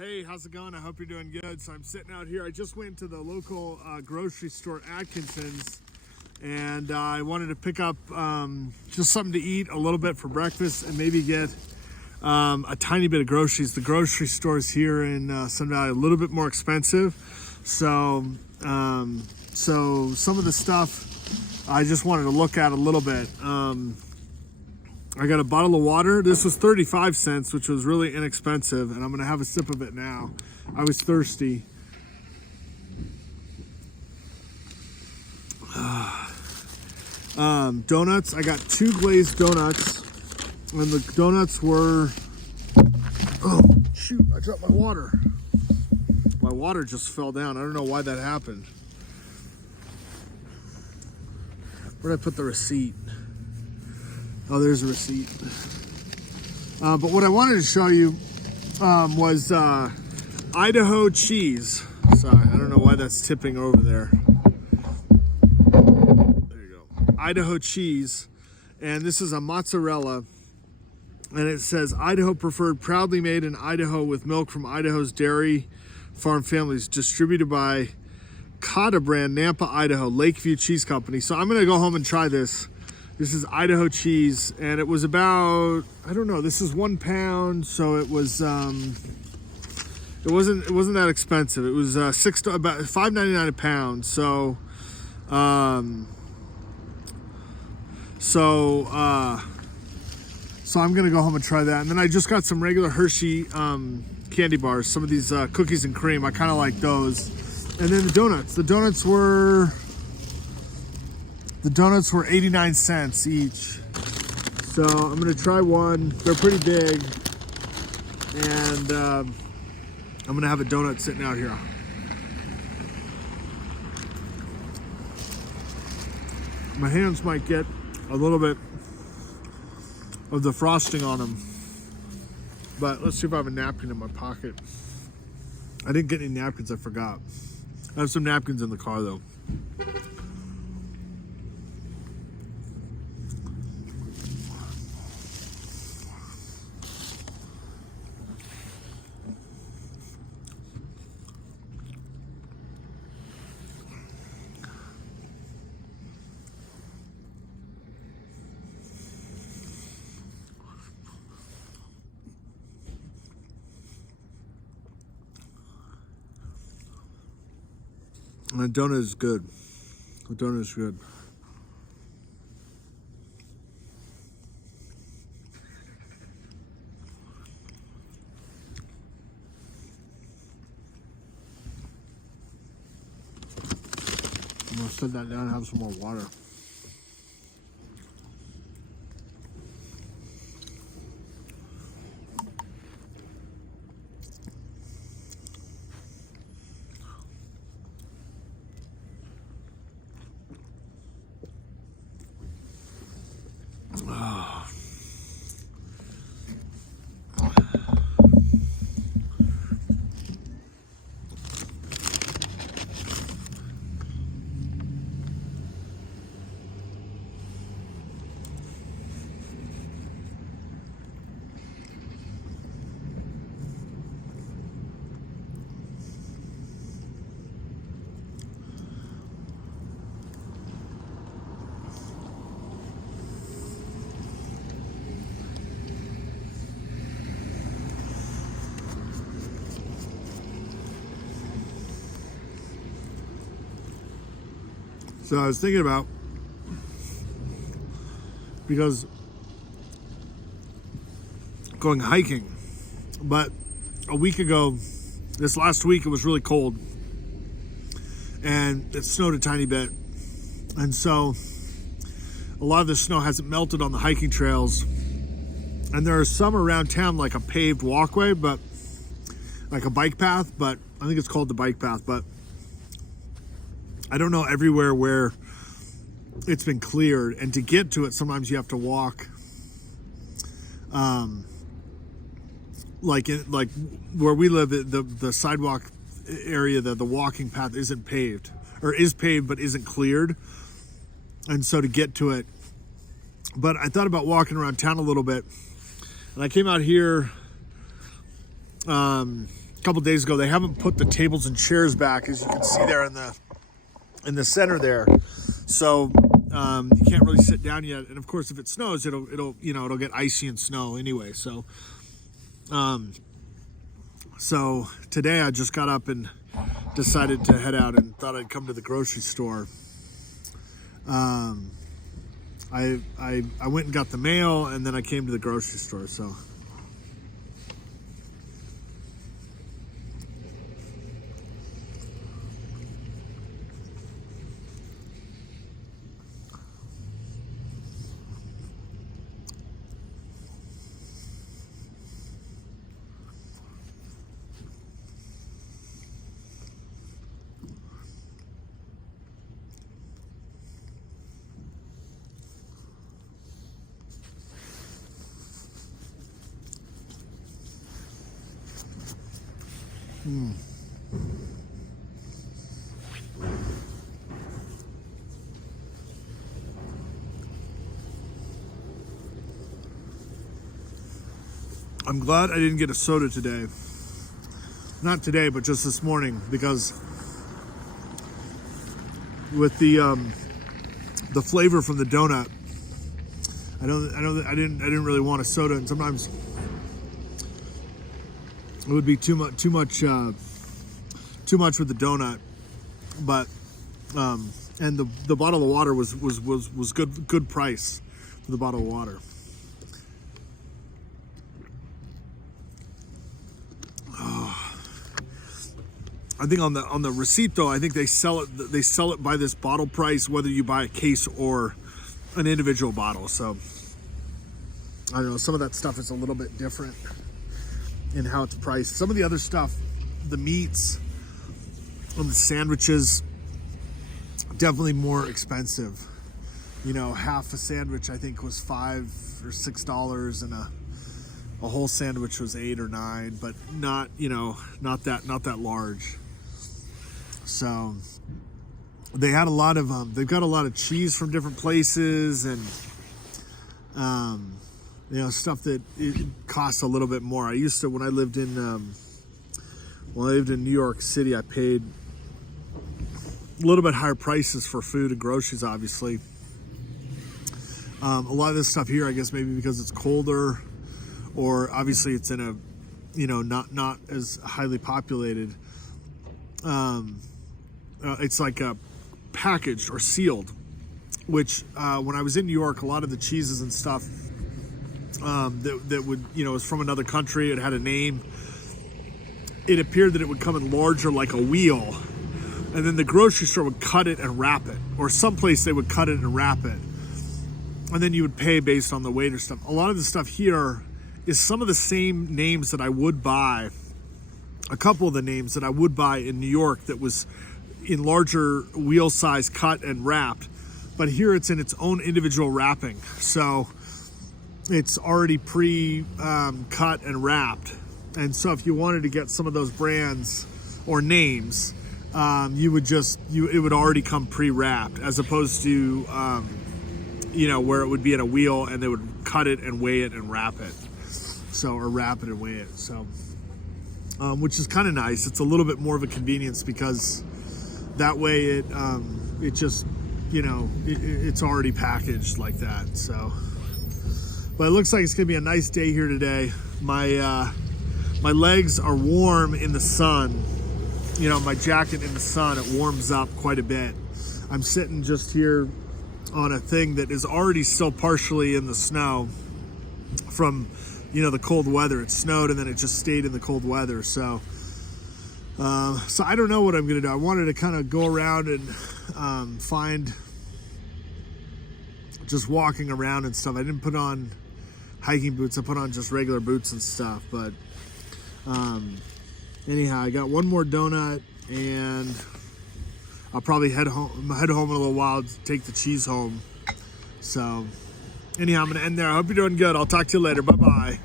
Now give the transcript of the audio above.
Hey, how's it going? I hope you're doing good. So I'm sitting out here. I just went to the local grocery store, Atkinsons, and I wanted to pick up just something to eat a little bit for breakfast and maybe get a tiny bit of groceries. The grocery stores here in Sun Valley are a little bit more expensive. So some of the stuff I just wanted to look at a little bit. I got a bottle of water. This was 35 cents, which was really inexpensive, and I'm gonna have a sip of it now. I was thirsty. Donuts. I got 2 glazed donuts, and the donuts were, oh shoot, I dropped my water. My water just fell down. I don't know why that happened. Where'd I put the receipt? Oh, there's a receipt. But what I wanted to show you was Idaho cheese. Sorry, I don't know why that's tipping over there. There you go. Idaho cheese. And this is a mozzarella. And it says, Idaho preferred, proudly made in Idaho with milk from Idaho's dairy farm families. Distributed by Cotta brand, Nampa, Idaho, Lakeview Cheese Company. So I'm going to go home and try this. This is Idaho cheese, and it was about, I don't know, this is 1 pound, so it was it wasn't that expensive. It was about $5.99 a pound. So so I'm gonna go home and try that. And then I just got some regular Hershey candy bars, some of these cookies and cream. I kind of like those. And then the donuts. The donuts were 89 cents each. So I'm gonna try one. They're pretty big. And I'm gonna have a donut sitting out here. My hands might get a little bit of the frosting on them. But let's see if I have a napkin in my pocket. I didn't get any napkins, I forgot. I have some napkins in the car though. And the donut is good. The donut is good. I'm gonna set that down and have some more water. So I was thinking about, because going hiking, but a week ago, this last week, it was really cold and it snowed a tiny bit. And so a lot of the snow hasn't melted on the hiking trails. And there are some around town, like a paved walkway, but like a bike path, but I think it's called the bike path, but I don't know everywhere where it's been cleared, and to get to it, sometimes you have to walk. Like where we live, the sidewalk area, the walking path isn't paved, or is paved but isn't cleared, and so to get to it. But I thought about walking around town a little bit, and I came out here couple days ago. They haven't put the tables and chairs back, as you can see there in the center there. So you can't really sit down yet. And of course, if it snows, it'll get icy and snow anyway. So so today I just got up and decided to head out and thought I'd come to the grocery store. I went and got the mail, and then I came to the grocery store. So I'm glad I didn't get a soda today. Not today, but just this morning, because with the flavor from the donut, I didn't really want a soda, and sometimes it would be too much with the donut. But and the bottle of water was good price for the bottle of water. I think on the receipt though, I think they sell it by this bottle price, whether you buy a case or an individual bottle. So I don't know, some of that stuff is a little bit different in how it's priced. Some of the other stuff, the meats and the sandwiches, definitely more expensive. You know, half a sandwich I think was $5 or $6, and a whole sandwich was $8 or $9, but not that large. So they had a lot of they've got a lot of cheese from different places, and stuff that it costs a little bit more. I used to, when I lived in New York City, I paid a little bit higher prices for food and groceries, obviously. A lot of this stuff here, I guess maybe because it's colder, or obviously it's in a, not as highly populated. It's like a packaged or sealed, which when I was in New York, a lot of the cheeses and stuff that would, was from another country. It had a name. It appeared that it would come in larger, like a wheel, and then the grocery store would cut it and wrap it, or someplace they would cut it and wrap it, and then you would pay based on the weight or stuff. A lot of the stuff here is some of the same names that I would buy, a couple of the names that I would buy in New York that was in larger wheel size, cut and wrapped, but here it's in its own individual wrapping. So it's already cut and wrapped. And so if you wanted to get some of those brands or names, it would already come pre-wrapped, as opposed to, where it would be in a wheel and they would cut it and weigh it and wrap it. So, or wrap it and weigh it. So, which is kind of nice. It's a little bit more of a convenience, because that way it just, it's already packaged like that. So, but it looks like it's gonna be a nice day here today. My legs are warm in the sun. My jacket in the sun, it warms up quite a bit. I'm sitting just here on a thing that is already still partially in the snow from, the cold weather. It snowed and then it just stayed in the cold weather. So I don't know what I'm gonna do. I wanted to kind of go around and find, just walking around and stuff. I didn't put on hiking boots. I put on just regular boots and stuff. But anyhow, I got one more donut, and I'll probably head home in a little while to take the cheese home. So anyhow, I'm gonna end there. I hope you're doing good. I'll talk to you later. Bye-bye.